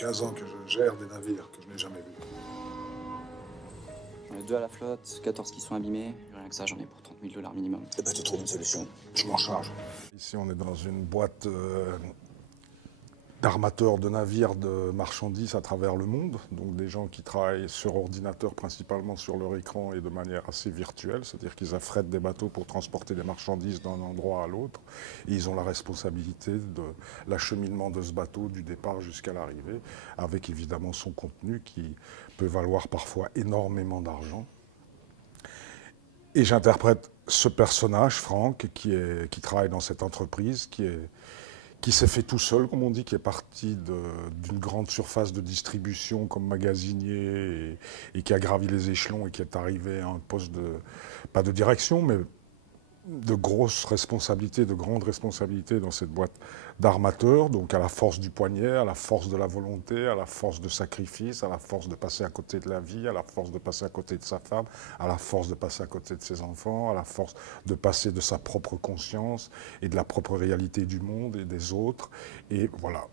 15 ans que je gère des navires que je n'ai jamais vus. J'en ai 2 à la flotte, 14 qui sont abîmés. Rien que ça, j'en ai pour 30 000 $ minimum. Eh ben, tu trouves une solution. Je m'en charge. Ici, on est dans une boîte d'armateurs de navires de marchandises à travers le monde. Donc des gens qui travaillent sur ordinateur, principalement sur leur écran et de manière assez virtuelle. C'est-à-dire qu'ils affrètent des bateaux pour transporter des marchandises d'un endroit à l'autre. Et ils ont la responsabilité de l'acheminement de ce bateau du départ jusqu'à l'arrivée, avec évidemment son contenu qui peut valoir parfois énormément d'argent. Et j'interprète ce personnage, Franck, qui travaille dans cette entreprise, qui s'est fait tout seul, comme on dit, qui est parti d'une grande surface de distribution comme magasinier et qui a gravi les échelons et qui est arrivé à un poste pas de direction, mais de grosses responsabilités, de grandes responsabilités dans cette boîte d'armateurs, donc à la force du poignet, à la force de la volonté, à la force de sacrifice, à la force de passer à côté de la vie, à la force de passer à côté de sa femme, à la force de passer à côté de ses enfants, à la force de passer de sa propre conscience et de la propre réalité du monde et des autres. Et voilà.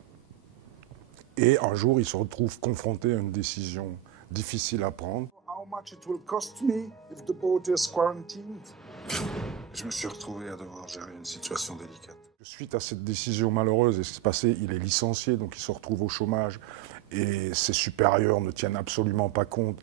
Et un jour, il se retrouve confronté à une décision difficile à prendre. How much it will cost me if the boat is quarantined? Je me suis retrouvé à devoir gérer une situation délicate. Suite à cette décision malheureuse, et ce qui s'est passé, il est licencié, donc il se retrouve au chômage, et ses supérieurs ne tiennent absolument pas compte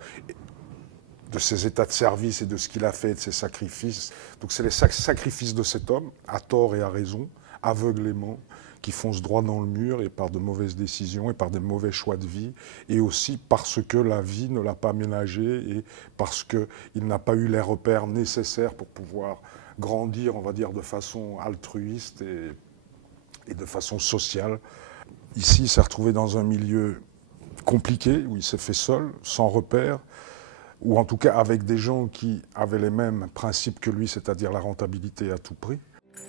de ses états de service et de ce qu'il a fait, de ses sacrifices. Donc c'est les sacrifices de cet homme, à tort et à raison, aveuglément, qui foncent droit dans le mur et par de mauvaises décisions et par des mauvais choix de vie, et aussi parce que la vie ne l'a pas ménagé et parce qu'il n'a pas eu les repères nécessaires pour pouvoir grandir, on va dire, de façon altruiste et de façon sociale. Ici, il s'est retrouvé dans un milieu compliqué, où il s'est fait seul, sans repères, ou en tout cas avec des gens qui avaient les mêmes principes que lui, c'est-à-dire la rentabilité à tout prix.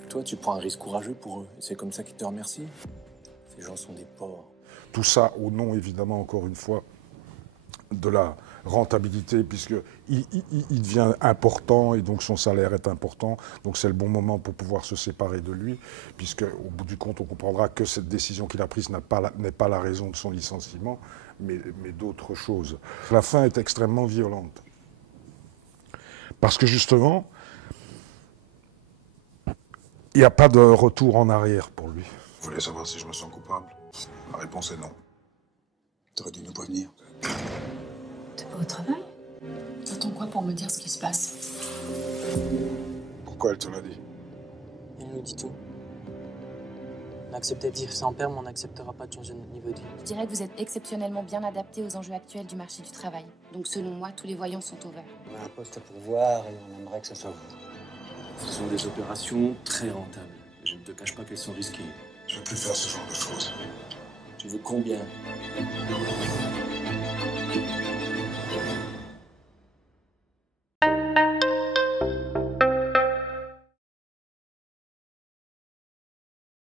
Toi, tu prends un risque courageux pour eux. C'est comme ça qu'ils te remercient. Ces gens sont des porcs. Tout ça au nom, évidemment, encore une fois, de la rentabilité, puisqu'il devient important et donc son salaire est important. Donc c'est le bon moment pour pouvoir se séparer de lui, puisque au bout du compte, on comprendra que cette décision qu'il a prise n'est pas la raison de son licenciement, mais d'autres choses. La fin est extrêmement violente. Parce que justement, il n'y a pas de retour en arrière pour lui. Vous voulez savoir si je me sens coupable? La réponse est non. T'aurais dû ne pas venir. T'es pas au travail? T'attends quoi pour me dire ce qui se passe? Pourquoi elle te l'a dit? Il nous dit tout. On a accepté de vivre sans père, mais on n'acceptera pas de changer notre niveau de vie. Je dirais que vous êtes exceptionnellement bien adapté aux enjeux actuels du marché du travail. Donc selon moi, tous les voyants sont au vert. On a un poste à pourvoir et on aimerait que ce soit vous. Ce sont des opérations très rentables. Je ne te cache pas qu'elles sont risquées. Je ne veux plus faire ce genre de choses. Tu veux combien?